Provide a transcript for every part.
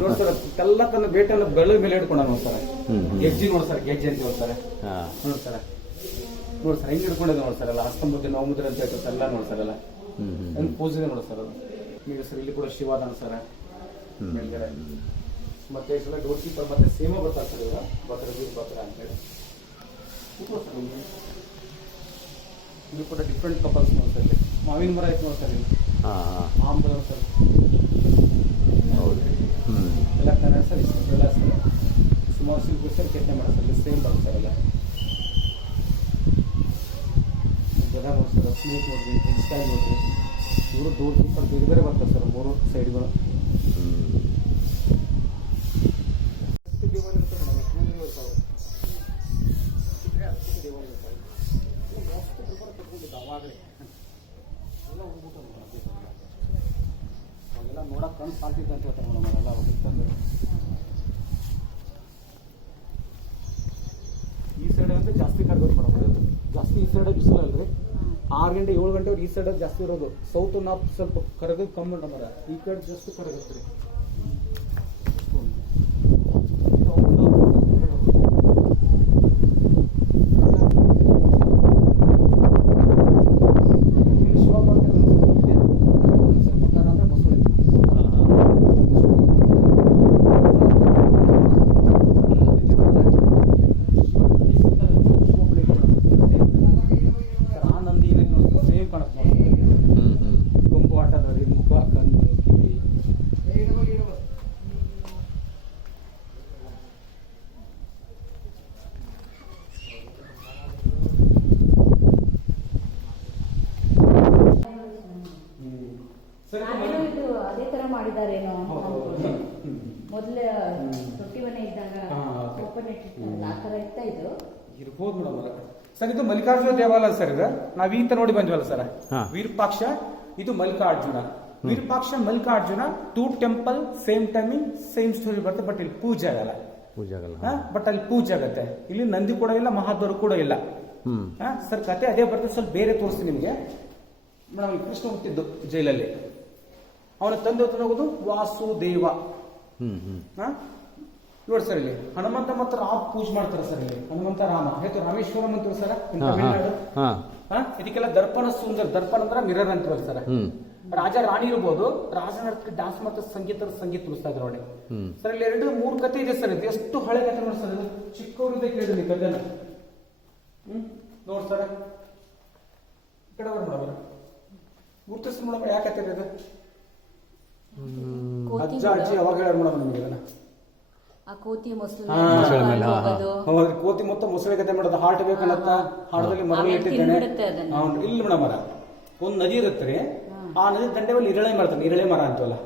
ನೋಡಿ ಸರ್ ಎಲ್ಲ ತನ್ನ ಬೇಟೆಲ್ಲ ಬೆಳೆ ಮೇಲೆ ಹಿಡ್ಕೊಂಡ ನೋಡಿ ಸರ್. ಗೆಜ್ಜಿ ನೋಡಿ ಸರ್, ಗೆಜ್ಜಿ ಅಂತ ಹೇಳ್ತಾರೆ ನೋಡಿ ಸರ್. ನೋಡಿ ಸರ್ ಹೆಂಗ್ ಹಿಡ್ಕೊಂಡಿದೆ ನೋಡಿ ಸರ್. ಎಲ್ಲ ಹಸ್ತಂಬುದ್ಧಿ ನವಮುದ್ರ ಅಂತ ಹೇಳ್ತಾರೆ ಎಲ್ಲ ನೋಡಿ ಸರ್. ಎಲ್ಲ ಹೆಂಗ್ ಪೂಜೆ ಇದೆ ನೋಡಿ ಸರ್. ಅದು ಈಗ ಸರ್ ಇಲ್ಲಿ ಕೂಡ ಶಿವಾದಾನ ಸರ್ ಮೇಲ್ಗಡೆ. ಮತ್ತೆ ಡೋರ್ ಕೀಪರ್ ಮತ್ತೆ ಸೇಮ ಬರ್ತಾರೆ ಸರ್. ಇವಾಗ ಬತ್ರ ಅಂತೇಳಿ ಇಲ್ಲಿ ಕೂಡ ಡಿಫ್ರೆಂಟ್ ಕಪಲ್ಸ್ ನೋಡಿ ಸರ್. ಇಲ್ಲಿ ಮಾವಿನ ಮರ ಐತೆ ನೋಡಿ ಸರ್. ಇಲ್ಲಿ ಆಂಬರ ಸರ್. ಎಲ್ಲ ಕನ್ನಡ ಸರ್. ಇಷ್ಟೆಲ್ಲ ಸರ್ ಸುಮಾರು ಸಿಲ್ಕ್ ಸರ್ ಕೆತ್ತನೆ ಮಾಡೋ ಸರ್. ಸೇಮ್ ಬರುತ್ತೆ ಸರ್. ಎಲ್ಲ ಜನ ನೋಡಿ ಸರ್. ಸ್ನೇಕ್ ನೋಡ್ರಿ, ಇನ್ಸ್ಟಾಲ್ ನೋಡ್ರಿ. ಇವರು ಡೋರ್ ಕೀಪರ್ ಬೇರೆ ಬೇರೆ ಬರ್ತಾರೆ ಸರ್. 3 ಸೈಡ್ಗಳು. ಅವೆಲ್ಲ ನೋಡಕ್ ಕಣ್ಣು ಸಾಲ್ತಿದ್ದೆ ಅಂತ ಹೇಳ್ತಾರೆ ಮೇಡಮ್. ಅವೆಲ್ಲ ಹೋಗಿತ್ತಂದ್ರೆ ಈ ಸೈಡ್ ಅಂತ ಜಾಸ್ತಿ ಕರ್ಗೋದು ಮೇಡಮ್. ಜಾಸ್ತಿ ಈ ಸೈಡ್ ಬಿಸಿಲು ಅಲ್ರಿ. 6 ಗಂಟೆ 7 ಗಂಟೆವರೆಗೆ ಈ ಸೈಡ್ ಜಾಸ್ತಿ ಇರೋದು. ಸೌತ್ ನಾರ್ತ್ ಸ್ವಲ್ಪ ಕರಗೋದು ಕಮ್ಮಿ ಮೇಡಮ್. ಈ ಕಡೆ ಜಾಸ್ತಿ ಕರಗತ್ತೆ ರೀ. ಅದೇ ತರ ಮಾಡಿದಾರೇನೋ. ಮೊದಲೇ ತೊಟ್ಟಿ ಮನೆ ಇದ್ದಾಗ ಓಪನ್ ಇಟ್ಟಿರ್ತಾರಲ್ಲ ಆ ತರ ಇತ್ತ ಇದು ಇರ್ಬೋದು ಮೇಡಮ್ ಸರ್. ಇದು ಮಲ್ಲಿಕಾರ್ಜುನ ದೇವಾಲಯ ಸರ್. ಇದು ನಾವ್ ಈತ ನೋಡಿ ಬಂದ್ವಲ್ಲ ಸರ್. ವಿರೂಪಾಕ್ಷ, ಇದು Mallikarjuna. Virupaksha Mallikarjuna 2 temple same timing same story ಬರುತ್ತೆ. ಬಟ್ ಇಲ್ಲಿ ಪೂಜೆ ಆಗಲ್ಲ. ಬಟ್ ಅಲ್ಲಿ ಪೂಜೆ ಆಗತ್ತೆ. ಇಲ್ಲಿ ನಂದಿ ಕೂಡ ಇಲ್ಲ, ಮಹಾದೇವರು ಕೂಡ ಇಲ್ಲ ಸರ್. ಕತೆ ಅದೇ ಬರ್ತದೆ. ಸ್ವಲ್ಪ ಬೇರೆ ತೋರಿಸ್ತೀನಿ ನಿಮಗೆ ಮೇಡಮ್. ಕೃಷ್ಣ ಹುಟ್ಟಿದ್ದು ಜೈಲಲ್ಲಿ. ಅವನ ತಂದೆ ಹೋಗೋದು ವಾಸುದೇವ. ನೋಡಿ ಸರ್. ಇಲ್ಲಿ ಹನುಮಂತ ಮತ್ತು ರಾಮ ಪೂಜೆ ಮಾಡ್ತಾರೆ ಸರ್. ಇಲ್ಲಿ ಹನುಮಂತ ರಾಮ ಆಯ್ತು. ರಾಮೇಶ್ವರಂ ಅಂತೀವಿ ಸರ್ ತಮಿಳ್ನಾಡು. ಇದಕ್ಕೆಲ್ಲ ದರ್ಪಣ ಸುಂದರ. ದರ್ಪಣ ಅಂದ್ರೆ ಮಿರರ್ ಅಂತೀವಲ್ಲ ಸರ್. ರಾಜ ರಾಣಿ ಇರ್ಬೋದು. ರಾಜನ ಡಾನ್ಸ್ ಮತ್ತು ಸಂಗೀತ ತುಳಿಸ್ತಾ ಇದ್ರು ನೋಡಿ ಸರ್. ಇಲ್ಲಿ 2-3 ಕತೆ ಇದೆ ಸರ್. ಇದು ಎಷ್ಟು ಹಳೆ ಕತೆ ನೋಡಿ ಸರ್. ಇದು ಚಿಕ್ಕವರಿಂದ ಕೇಳಿದ್ರಿ ಕತೆನ. ನೋಡಿ ಸರ್. ಈ ಕಡೆ ಮೇಡಮ್ ಗುರ್ತಿಸ್ ಮೇಡಮ್. ಯಾಕೆ ಕತೆ ಇದೆ? ಅಜ್ಜ ಅಜ್ಜಿ ಅವಾಗ ಹೇಳ ಮೇಡಮ್ ನಿಮಗೆ ಇದನ್ನ. ಕೋತಿ ಮೊತ್ತ ಮೊಸಳೆ ಕತೆ ಮಾಡೋದು. ಹಾರ್ಟ್ ಬೇಕನ್ನತ್ತ. ಹಾರ್ಟಲ್ಲಿ ಮರಳು ಇಟ್ಟಿದ್ದೇನೆ. ಇಲ್ಲ ಮೇಡಮ್ ಮರ. ಒಂದ್ ನದಿ ಇರುತ್ತೆ ರೀ. ಆ ನದಿ ದಂಡೆ ಮೇಲೆ ಇರಳೆ ಮಾಡ್ತಾನೆ. ಇರಳೆ ಮರ ಅಂತವಲ್ಲ.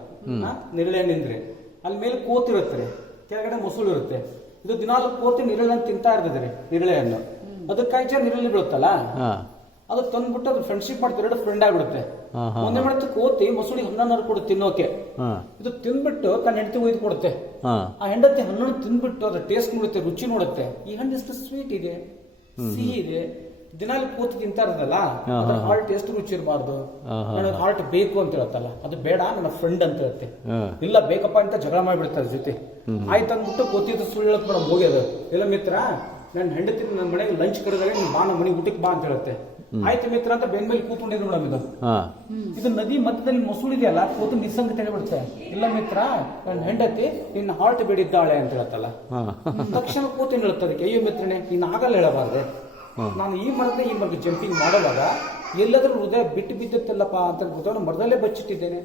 ನಿರಳೆ ನಿಂದ್ರೆ ಅಲ್ಲಿ ಮೇಲೆ ಕೋತಿ ಇರುತ್ತೆ ರೀ. ಕೆಳಗಡೆ ಮೊಸಳು ಇರುತ್ತೆ. ಇದು ದಿನಾಲು ಕೋತಿ ನಿರಳೆ ತಿಂತಾ ಇರ್ತದೆ ನಿರಳೆಯನ್ನು. ಅದಕ್ಕಾಗಿ ನಿರಳಿ ಬೀಳುತ್ತಲ್ಲ. ಅದು ತಂದ್ಬಿಟ್ಟು ಅದು ಫ್ರೆಂಡ್ಶಿಪ್ ಮಾಡ್ತಾರೆ. 2 ಫ್ರೆಂಡ್ ಆಗ್ಬಿಡುತ್ತೆ. ಒಂದೇ ಮಾಡುತ್ತೆ ಕೋತಿ ಮೊಸಳಿಗೆ ಹಣ್ಣನ್ನು ಕೊಡುತ್ತೆ ತಿನ್ನೋಕೆ. ಇದು ತಿನ್ಬಿಟ್ಟು ತನ್ನ ಹೆಂಡತಿ ಒಯ್ದು ಕೊಡುತ್ತೆ. ಆ ಹೆಂಡತಿ ಹಣ್ಣನ್ನು ತಿನ್ಬಿಟ್ಟು ಅದ್ರ ಟೇಸ್ಟ್ ನೋಡುತ್ತೆ, ರುಚಿ ನೋಡುತ್ತೆ. ಈ ಹಣ್ಣು ಎಷ್ಟು ಸ್ವೀಟ್ ಇದೆ, ಸಿಹಿ ಇದೆ. ದಿನಾಲು ಕೋತಿ ತಿಂತಾ ಇರೋದಲ್ಲ. ಅದ್ರ ಹಾರ್ಟ್ ಎಷ್ಟು ರುಚಿ ಇರಬಾರ್ದು. ನನಗೆ ಹಾರ್ಟ್ ಬೇಕು ಅಂತ ಹೇಳ್ತಲ್ಲ. ಅದು ಬೇಡ, ನನ್ನ ಫ್ರೆಂಡ್ ಅಂತ ಹೇಳುತ್ತೆ. ಇಲ್ಲ ಬೇಕಪ್ಪ ಅಂತ ಜಗಳ ಮಾಡ್ಬಿಡ್ತಾರೆ ಜೊತೆ. ಆಯ್ತು ಅಂದ್ಬಿಟ್ಟು ಕೋತಿ ಸುಳ್ಳು ಹೇಳಕ್ ಮೇಡಮ್ ಹೋಗ್ಯದ. ಇಲ್ಲ ಮಿತ್ರ, ನನ್ನ ಹೆಂಡತಿ ನನ್ನ ಮನೆಗೆ ಲಂಚ್ ಕರೆದಾಗ ನೀನ್ ಬಾ, ನಮ್ಮ ಮನೆಗೆ ಊಟಕ್ಕೆ ಬಾ ಅಂತ ಹೇಳುತ್ತೆ. ಆಯ್ತು ಮಿತ್ರ ಅಂತ ಬೆನ್ ಮೇಲೆ ಕೂತ್ಕೊಂಡಿದ್ರು ಮೇಡಮ್. ಇದು ನದಿ ಮಧ್ಯದಲ್ಲಿ ಮೊಸಳಿದೆಯಲ್ಲ. ಕೋತಿ ನಿಸ್ಸಂಗ ತಿಳಿಬಿಡುತ್ತೆ. ಇಲ್ಲ ಮಿತ್ರ, ನನ್ನ ಹೆಂಡತಿ ನಿನ್ನ ಹಾರ್ಟ್ ಬೇಡಿದ್ದಾಳೆ ಅಂತ ಹೇಳ್ತಲ್ಲ. ತಕ್ಷಣ ಕೋತಿ ಹೇಳುತ್ತೆ ಅದಕ್ಕೆ, ಅಯ್ಯೋ ಮಿತ್ರನೇ, ನೀನ್ ಆಗಲ್ಲ ಹೇಳಬಾರ್ದೆ. ನಾನು ಈ ಮರದ ಜಂಪಿಂಗ್ ಮಾಡುವಾಗ ಎಲ್ಲಾದ್ರೂ ಹೃದಯ ಬಿಟ್ಟು ಬಿದ್ದಿತ್ತಲ್ಲಪ್ಪ ಅಂತ ಗೊತ್ತ ಮರದಲ್ಲೇ ಬಚ್ಚಿಟ್ಟಿದ್ದೇನೆ.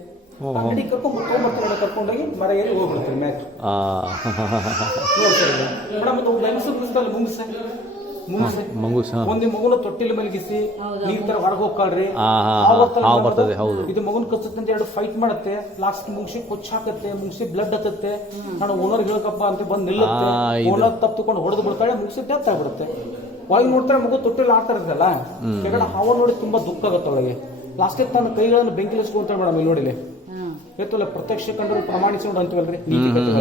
ಅಂಗಡಿ ಕರ್ಕೊಂಡ್ಬರ್ತಾರೆ. ಕರ್ಕೊಂಡೋಗಿ ಮರ ಏರಿ ಹೋಗ್ಬಿಡ್ತಾರೆ ಮ್ಯಾಚ್. ಮೇಡಮ್ ಮುಂಗುಸ ಒಂದೇ ಮಗುನ ತೊಟ್ಟಿಲಿ ಮಲಗಿಸಿ ನೀರ್ ತರ ಹೊರಗೆ ಹೋಗ್ಕಳ್ರಿ. ಇದು ಮಗುನ ಕಚ್ಚುತ್ತೆ 2 ಫೈಟ್ ಮಾಡುತ್ತೆ. ಲಾಸ್ಟ್ ಮುಗಿಸಿ ಕೊಚ್ಚ ಹಾಕತ್ತೆ. ಮುಗಿಸಿ ಬ್ಲಡ್ ಹತ್ತತ್ತೆ. ನಾನು ಓನರ್ ಹೇಳ್ಕಪ್ಪ ಅಂತ ಬಂದ್ ನಿಲ್ಲುತ್ತೆ. ಓನರ್ ತಪ್ಪಿಕೊಂಡು ಹೊಡೆದು ಬಿಡ್ತಾಳೆ. ಮುಗಿಸಿ ಡೆತ್ ಆಗ್ಬಿಡುತ್ತೆ. ಒಳಗೆ ನೋಡ್ತಾರೆ ಮಗು ತೊಟ್ಟಿಲಿ ಆಡ್ತಾ ಇರ್ತಲ್ಲ. ಕೆಳಗಡೆ ಹಾವ ನೋಡಿ ತುಂಬಾ ದುಃಖ ಆಗುತ್ತೆ ಒಳಗೆ. ಲಾಸ್ಟ್ ತನ್ನ ಕೈಗಳನ್ನು ಬೆಂಕಿಲಿಸ್ಕೊಂತ ಮೇಡಮ್. ಇಲ್ಲಿ ನೋಡಿಲಿ ಹೇಳ್ತಲ್ಲ, ಪ್ರತ್ಯಕ್ಷ ಕಂಡರು ಪ್ರಮಾಣಿಸಿ ನೋಡು ಅಂತೀವಲ್ರಿ. ನೀತಿ ಕಥೆ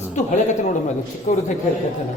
ಎಷ್ಟು ಹಳೆ ಕತೆ ನೋಡ ಚಿಕ್ಕವರಿದ್ದ ಕೇಳ್ತೇನೆ.